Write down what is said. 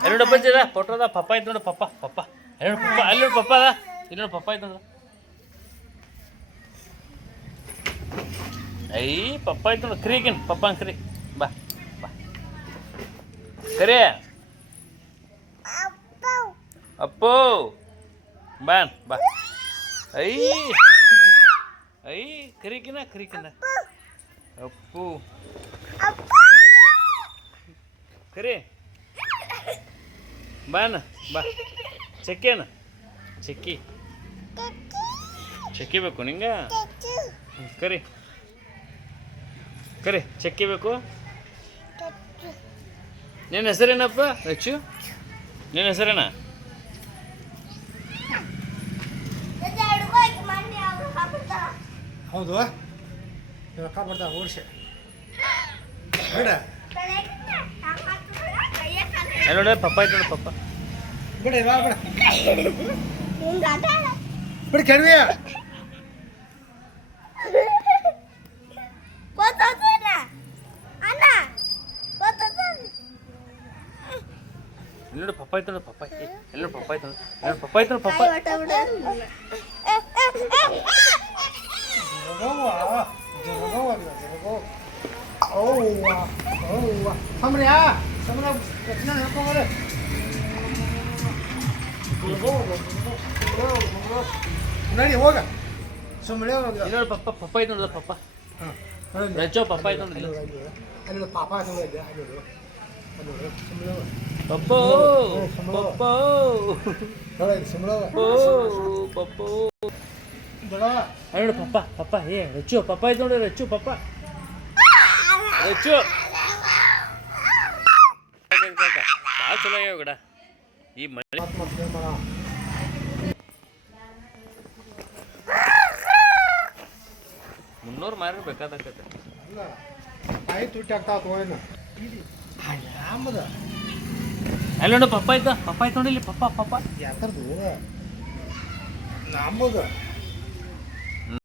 ಎರಡು ಬಜ್ಜಿದ ಫೋಟೋದ ಪಪ್ಪ ಐತೆ ನೋಡು ಪಪ್ಪ ಪಪ್ಪ ಎರಡು ಪಪ್ಪ ಅಲ್ಲಿ ನೋಡು ಪಪ್ಪ ಅದ ಇಲ್ಲಿ ನೋಡು ಪಪ್ಪ ಐತೆ ನೋಡು ಐ ಪಪ್ಪ ಐತೆ ನೋಡು ಕ್ರೀಗಿನ್ ಪಪ್ಪ ಕ್ರೀ ಬಾ ಬಾ ಕರಿ ಅಪ್ಪು ಬಾನ್ ಬಾ ಐ ಐ ಕರಿಕಿನ ಕರಿಕಿನ ಅಪ್ಪು ಕರಿ ಬಾನ ಬಾ ಚಕ್ಕಿನ ಚಕ್ಕಿ ಚಕ್ಕಿ ಬೇಕು ನಿಂಗೆ ಕರಿ ಕರಿ ಚಕ್ಕಿ ಬೇಕು ನಿನ್ನ ಹೆಸರೇನಪ್ಪ ರಚ್ಚು ನಿನ್ನ ಹೆಸರೇನ ಹೌದು ರೊಕ್ಕ ಬರ್ತಾವ ಓಡಿಸಿ ಬಿಡ ನೋಡಿ ಪಪ್ಪ ಐತೆ ನೋಡಿ ಪಪ್ಪ ಬಿಡ ಬಿಡ ಬಿಡ ಕೆಡವಿ ಎಲ್ಲರೂ ಪಪ್ಪ ಐತೆ ನೋಡಿ ಪಪ್ಪ ಎಲ್ಲರೂ ಪಪ್ಪ ಐತೆ ನೋಡಿ ಪಪ್ಪ ಐತೆ ನೋಡಿ ಪಪ್ಪ ಸಮರ್ಯಾ ಸಮರ ಹೇಳ್ಕೊಂಡ್ರೆ ನಡಿ ಹೋಗ ಸುಮ್ಮನೆ ಇನ್ನೊಂದು ಪಪ್ಪ ಪಪ್ಪ ಐತೆ ನೋಡಿದ ಪಪ್ಪ ರಚ್ಚೋ ಪಪ್ಪ ಐತೆ ನೋಡಿ ಅಲ್ಲಿ ಪಾಪ ಪಪ್ಪ ಪಪ್ಪ ಪಪ್ಪ ನೋಡಿ ಪಪ್ಪ ಪಪ್ಪ ಏ ರಚ್ಚು ಪಪ್ಪ ಐತೆ ನೋಡಿ ರಚ್ಚು ಪಪ್ಪ ರಚ್ಚು ಭಾಳ ಚಲೋ ಆಗ್ಯಾವ ಗಿಡ ಈ ಮಳೆ 300 ಮಾರಿ ಬೇಕಾದಕ್ಕೈತೆ ಆಯ್ ತುಟ್ಟಿ ಆಗ್ತಾವ ತಗೋಯ್ನ ಯಾಮದ ಅಲ್ಲಿ ನೋಡು ಪಪ್ಪ ಆಯ್ತು ನೋಡಿ ಇಲ್ಲಿ ಪಪ್ಪ ಪಪ್ಪ ಯಾಕರ್ದು ನಮ್ಮದು